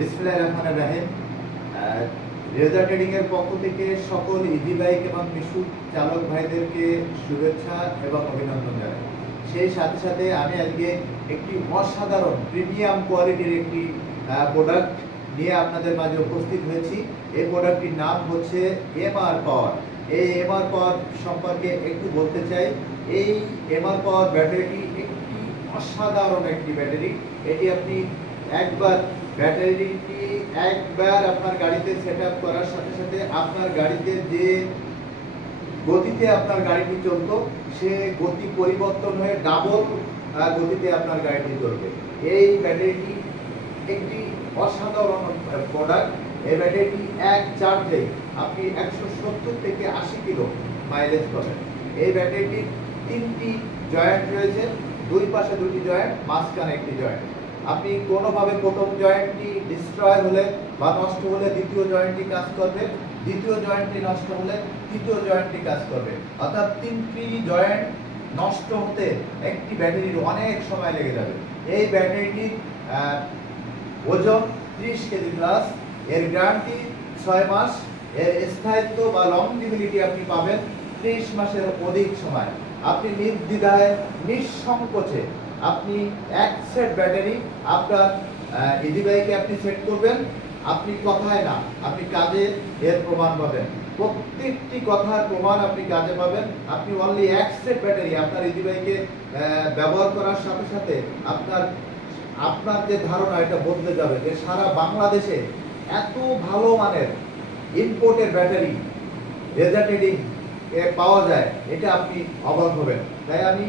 বিসমিল্লাহির রহমানির রহিম। রেজা ট্রেডিং এর পক্ষ থেকে সকল ইজি বাইক এবং মিশুক চালক ভাইদেরকে শুভেচ্ছা এবং অভিনন্দন জানাই। সেই সাথে সাথে আমি আজকে একটি অসাধারণ প্রিমিয়াম কোয়ালিটির একটি প্রোডাক্ট নিয়ে আপনাদের মাঝে উপস্থিত হয়েছি। এই প্রোডাক্টটির নাম হচ্ছে এমআর পাওয়ার। এই এমআর পাওয়ার সম্পর্কে একটু বলতে চাই। এই এমআর পাওয়ার ব্যাটারিটি একটি অসাধারণ একটি ব্যাটারি। এটি আপনি ব্যাটারিটি একবার আপনার গাড়িতে সেট আপ করার সাথে সাথে আপনার গাড়িতে যে গতিতে আপনার গাড়িটি চলতো সে গতি পরিবর্তন হয়ে ডাবল গতিতে আপনার গাড়িটি চলবে। এই ব্যাটারিটি একটি অসাধারণ প্রোডাক্ট। এই ব্যাটারিটি এক চার্জে আপনি 170 থেকে 80 কিলো মাইলেজ পাবেন। এই ব্যাটারিটির 3টি জয়েন্ট রয়েছে, দুই পাশে 2টি জয়েন্ট, মাঝখানে একটি জয়েন্ট। আপনি কোনোভাবে প্রথম জয়েন্টটি ডিস্ট্রয় হলে বা নষ্ট হলে দ্বিতীয় জয়েন্টটি কাজ করবে, দ্বিতীয় জয়েন্টটি নষ্ট হলে তৃতীয় জয়েন্টটি কাজ করবে। অর্থাৎ 3টি জয়েন্ট নষ্ট হতে একটি ব্যাটারির অনেক সময় লেগে যাবে। এই ব্যাটারিটির ওজন 30 কেজি প্লাস, এর গ্যারান্টি 6 মাস, এর স্থায়িত্ব বা লংজিভিটি আপনি পাবেন 30 মাসের অধিক সময়। আপনি নির্দ্বিধায় নিঃসংকোচে আপনি এক সেট ব্যাটারি আপনার ইজি বাইকে আপনি সেট করবেন। আপনি কথায় না, আপনি কাজে এর প্রমাণ পাবেন। প্রত্যেকটি কথার প্রমাণ আপনি কাজে পাবেন। আপনি অনলি এক সেট ব্যাটারি আপনার ইজি বাইকে ব্যবহার করার সাথে সাথে আপনার যে ধারণা এটা বদলে যাবে যে সারা বাংলাদেশে এত ভালো মানের ইম্পোর্টের ব্যাটারি রেজা ট্রেডিং পাওয়া যায়, এটা আপনি অবাক হবেন। তাই আমি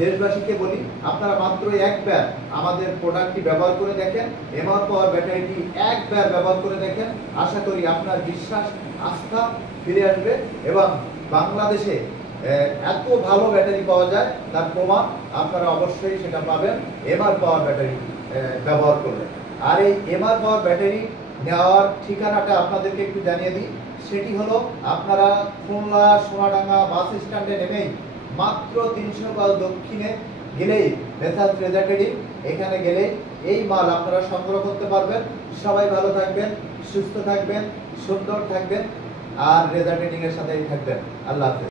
দেশবাসীকে বলি, আপনারা মাত্র একবার আমাদের প্রোডাক্টটি ব্যবহার করে দেখেন, এমআর পাওয়ার ব্যাটারিটি একবার ব্যবহার করে দেখেন। আশা করি আপনার বিশ্বাস আস্থা ফিরে আসবে এবং বাংলাদেশে এত ভালো ব্যাটারি পাওয়া যায় তার প্রমাণ আপনারা অবশ্যই সেটা পাবেন এমআর পাওয়ার ব্যাটারি ব্যবহার করলে। আর এই এমআর পাওয়ার ব্যাটারি নেওয়ার ঠিকানাটা আপনাদেরকে একটু জানিয়ে দিই। সেটি হলো, আপনারা খুলনা সোনাডাঙ্গা বাস স্ট্যান্ডে নেমেই মাত্র 300 গজ দক্ষিণে গেলেই মেসার্স রেজা ট্রেডিং, এখানে গেলেই এই মাল আপনারা সংগ্রহ করতে পারবেন। সবাই ভালো থাকবেন, সুস্থ থাকবেন, সুন্দর থাকবেন আর রেজা ট্রেডিং এর সাথেই থাকবেন। আল্লাহ হাফেজ।